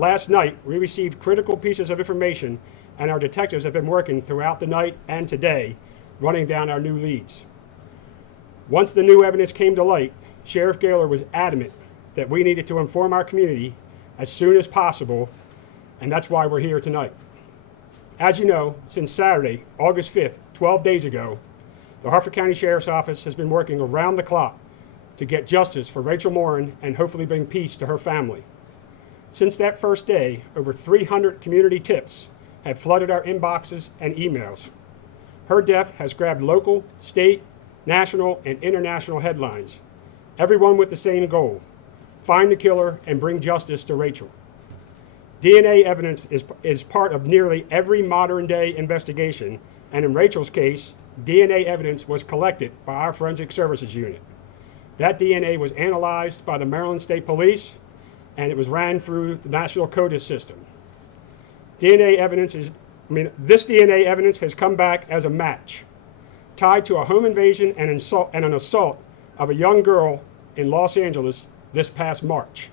last night we received critical pieces of information, and our detectives have been working throughout the night and today running down our new leads. Once the new evidence came to light, Sheriff Gaylor was adamant that we needed to inform our community as soon as possible, and that's why we're here tonight. As you know, since Saturday, August 5th, 12 days ago, the Harford County Sheriff's Office has been working around the clock to get justice for Rachel Morin and hopefully bring peace to her family. Since that first day, over 300 community tips have flooded our inboxes and emails. Her death has grabbed local, state, national, and international headlines, everyone with the same goal: find the killer and bring justice to Rachel. DNA evidence is part of nearly every modern-day investigation, and in Rachel's case, DNA evidence was collected by our Forensic Services Unit. That DNA was analyzed by the Maryland State Police, and it was ran through the National CODIS system. This DNA evidence has come back as a match, tied to a home invasion and an assault of a young girl in Los Angeles this past March.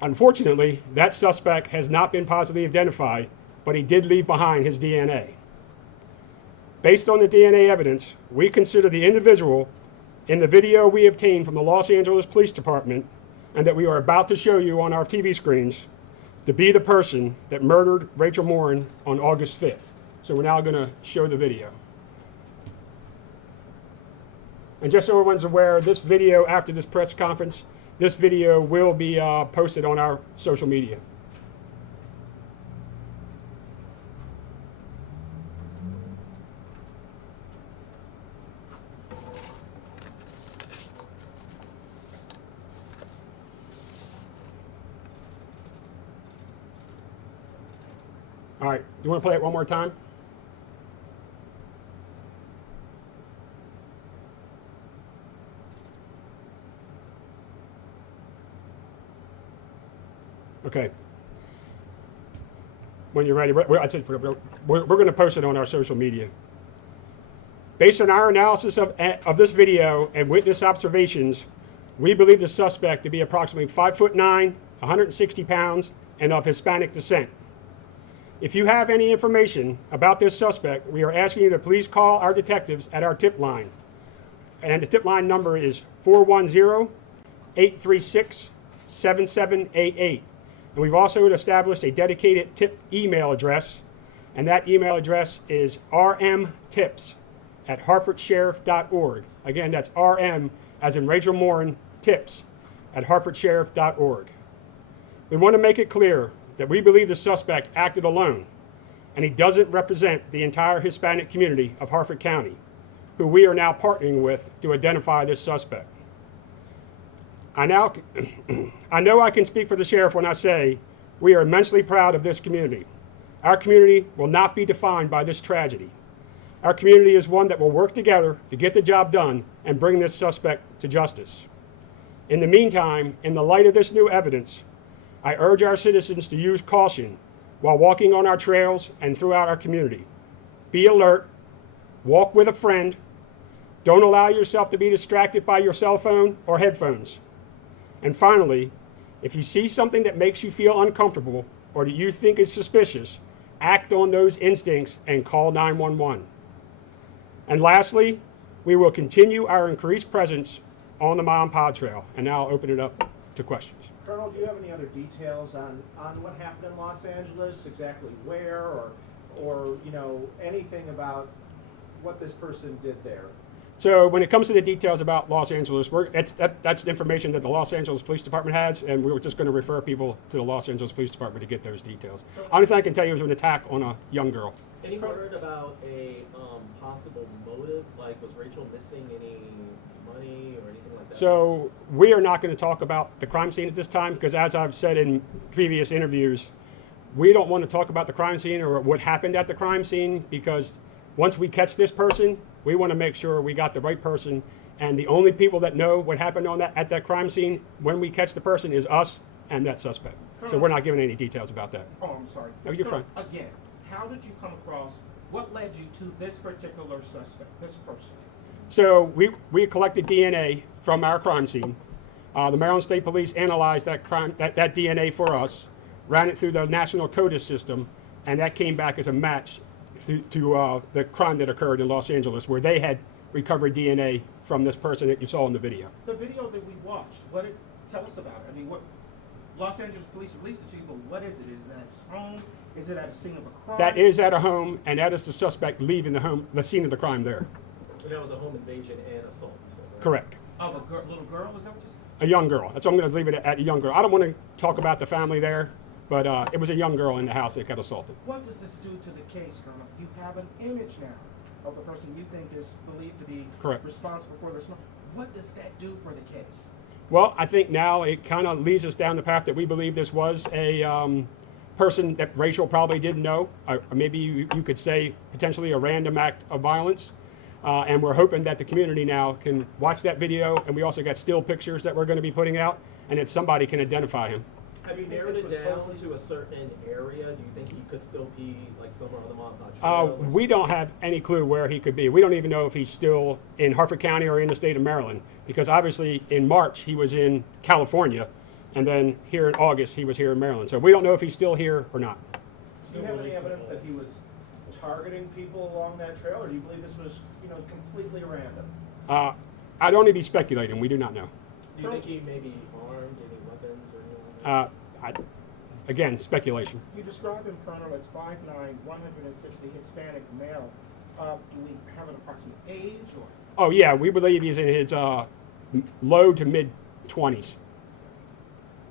Unfortunately, that suspect has not been positively identified, but he did leave behind his DNA. Based on the DNA evidence, we consider the individual in the video we obtained from the Los Angeles Police Department and that we are about to show you on our TV screens to be the person that murdered Rachel Morin on August 5th. So we're now going to show the video. And just so everyone's aware, this video, after this press conference, this video will be posted on our social media. All right, you want to play it one more time? Okay. When you're ready, we're going to post it on our social media. Based on our analysis of this video and witness observations, we believe the suspect to be approximately 5'9", 160 pounds, and of Hispanic descent. If you have any information about this suspect, we are asking you to please call our detectives at our tip line. And the tip line number is 410-836-7788. And we've also established a dedicated tip email address, and that email address is rmtips@harfordsheriff.org. Again, that's RM as in Rachel Morin, tips@harfordsheriff.org. We want to make it clear that we believe the suspect acted alone, and he doesn't represent the entire Hispanic community of Harford County, who we are now partnering with to identify this suspect. I know I can speak for the sheriff when I say we are immensely proud of this community. Our community will not be defined by this tragedy. Our community is one that will work together to get the job done and bring this suspect to justice. In the meantime, in the light of this new evidence, I urge our citizens to use caution while walking on our trails and throughout our community. Be alert, walk with a friend, don't allow yourself to be distracted by your cell phone or headphones. And finally, if you see something that makes you feel uncomfortable or that you think is suspicious, act on those instincts and call 911. And lastly, we will continue our increased presence on the Mile and Pod Trail. And now I'll open it up to questions. Colonel, do you have any other details on what happened in Los Angeles, exactly where, or you know, anything about what this person did there? So when it comes to the details about Los Angeles, that's the information that the Los Angeles Police Department has, and we were just going to refer people to the Los Angeles Police Department to get those details. Only thing I can tell you is an attack on a young girl. Any word about a possible motive? Like, was Rachel missing any money or anything like that? So we are not going to talk about the crime scene at this time because, as I've said in previous interviews, we don't want to talk about the crime scene or what happened at the crime scene because once we catch this person, we want to make sure we got the right person, and the only people that know what happened at that crime scene when we catch the person is us and that suspect. So we're not giving any details about that. Oh, I'm sorry. No, you're fine. Again, how did you come across, what led you to this particular suspect, this person? So we collected DNA from our crime scene, The Maryland State Police analyzed that DNA for us, ran it through the National CODIS system, and that came back as a match to the crime that occurred in Los Angeles, where they had recovered DNA from this person that you saw in the video. The video that we watched, tell us about it. I mean, what Los Angeles Police released it to you, but what is it? Is it at his home? Is it at a scene of a crime? That is at a home, and that is the suspect leaving the scene of the crime there. And that was a home invasion and assault. You said, right? Correct. Of a little girl? Is that what you said? A young girl. That's why I'm going to leave it at a young girl. I don't want to talk about the family there, but it was a young girl in the house that got assaulted. What does this do to the case, Colonel? You have an image now of the person you think is believed to be Correct. responsible for this. What does that do for the case? Well, I think now it kind of leads us down the path that we believe this was a person that Rachel probably didn't know. Maybe you could say potentially a random act of violence. And we're hoping that the community now can watch that video, and we also got still pictures that we're going to be putting out, and that somebody can identify him. Have you narrowed it down to a certain area? Do you think he could still be like somewhere on the Montauk Trail? We don't have any clue where he could be. We don't even know if he's still in Harford County or in the state of Maryland, because obviously in March he was in California, and then here in August he was here in Maryland. So we don't know if he's still here or not. Do you have any evidence that he was targeting people along that trail, or do you believe this was, completely random? I'd only be speculating. We do not know. Do you think he may be armed, any weapons or anything like that? Again, speculation. You describe him, Colonel, as 5'9", 160, Hispanic male. Do we have an approximate age? Or? Oh, yeah, we believe he's in his low to mid 20s.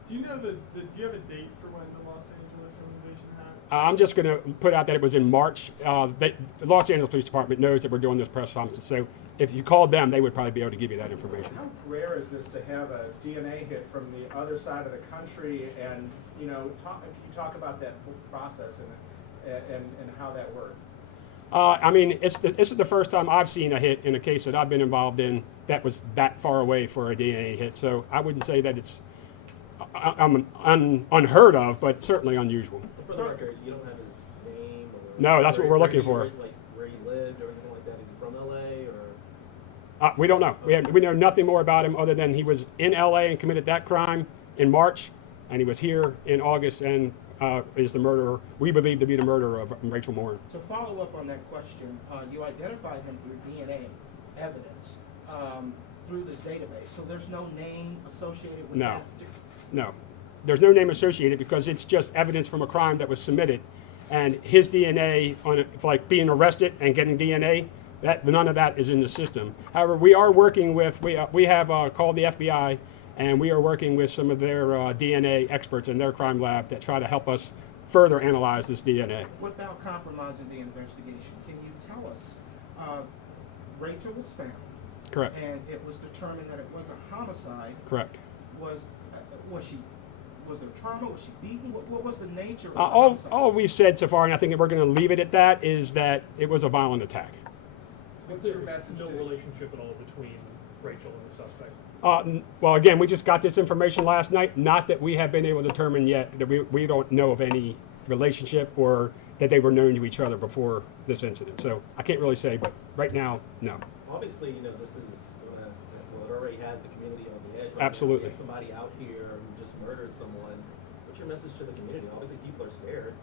Do you know do you have a date for when the Los Angeles invasion happened? I'm just going to put out that it was in March. The Los Angeles Police Department knows that we're doing this press conference, so if you called them, they would probably be able to give you that information. How rare is this to have a DNA hit from the other side of the country, and can you talk about that whole process and how that worked? I mean, this is the first time I've seen a hit in a case that I've been involved in that was that far away for a DNA hit, so I wouldn't say that it's unheard of, but certainly unusual. For the record, you don't have his name? Or No, that's what we're looking for. Like where he lived or anything like that? Is he from LA or? We don't know. We know nothing more about him other than he was in LA and committed that crime in March, and he was here in August and is the murderer, we believe to be the murderer of Rachel Morin. To follow up on that question, you identified him through DNA evidence through this database, so there's no name associated with that? No. There's no name associated because it's just evidence from a crime that was submitted, and his DNA on it, like being arrested and getting DNA, none of that is in the system. However, we are working with, we have called the FBI, and we are working with some of their DNA experts in their crime lab that try to help us further analyze this DNA. Without compromising the investigation, can you tell us, Rachel was found. Correct. And it was determined that it was a homicide. Correct. Was there trauma? Was she beaten? What was the nature of the All homicide? we've said so far, and I think that we're going to leave it at that, is that it was a violent attack. What's your message No to relationship at all between Rachel and the suspect? Well, again, we just got this information last night. Not that we have been able to determine yet that we don't know of any relationship or that they were known to each other before this incident. So I can't really say, but right now, no. Obviously, this is it already has the community on the edge. Right? Absolutely. You have somebody out here who just murdered someone. What's your message to the community? Obviously, people are scared,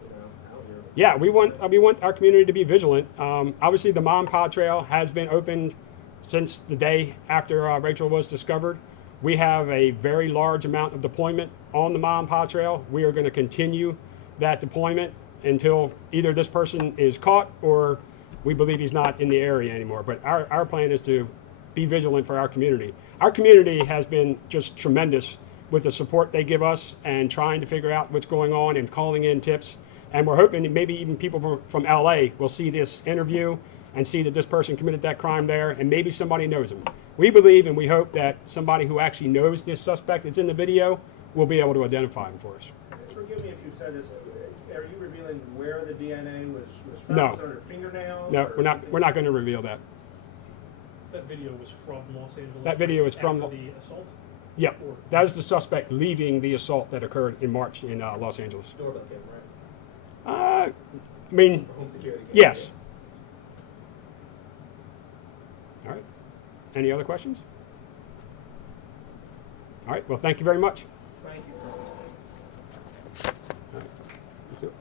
out here. Yeah, we want our community to be vigilant. Obviously, the Mom Pa Trail has been opened since the day after Rachel was discovered. We have a very large amount of deployment on the Mom Pa Trail. We are going to continue that deployment until either this person is caught or we believe he's not in the area anymore. But our plan is to be vigilant for our community. Our community has been just tremendous with the support they give us and trying to figure out what's going on and calling in tips. And we're hoping that maybe even people from LA will see this interview and see that this person committed that crime there, and maybe somebody knows him. We believe and we hope that somebody who actually knows this suspect that's in the video will be able to identify him for us. Forgive me if you said this. Are you revealing where the DNA was found? No. Was it under fingernails? No, or we're not. something? We're not going to reveal that. That video was from Los Angeles? That video is from after the assault? Yep, that is the suspect leaving the assault that occurred in March in Los Angeles. Doorbell camera, right? I mean, Or home security camera. yes. All right. Any other questions? All right, well, thank you very much. Thank you. All right.